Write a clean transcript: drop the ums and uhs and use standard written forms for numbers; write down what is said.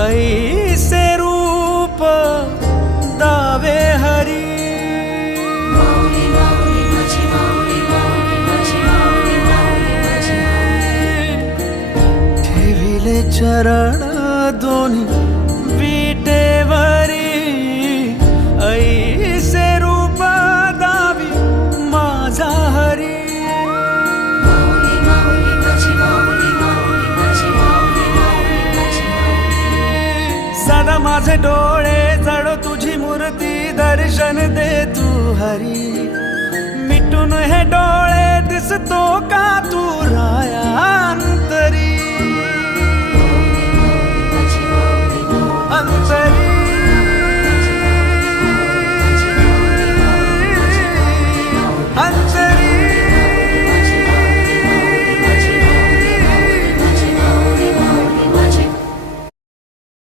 ऐसे रूप दावे हरी। ठेविले चरण दोन्ही विटेवरी, ऐसे रूप दावी माझा हरी। सदा माझे डोळे जडो तुझी मूर्ती, दर्शन दे तू हरी। मिटून हे डोळे दिसतो का तू राया अंतरी।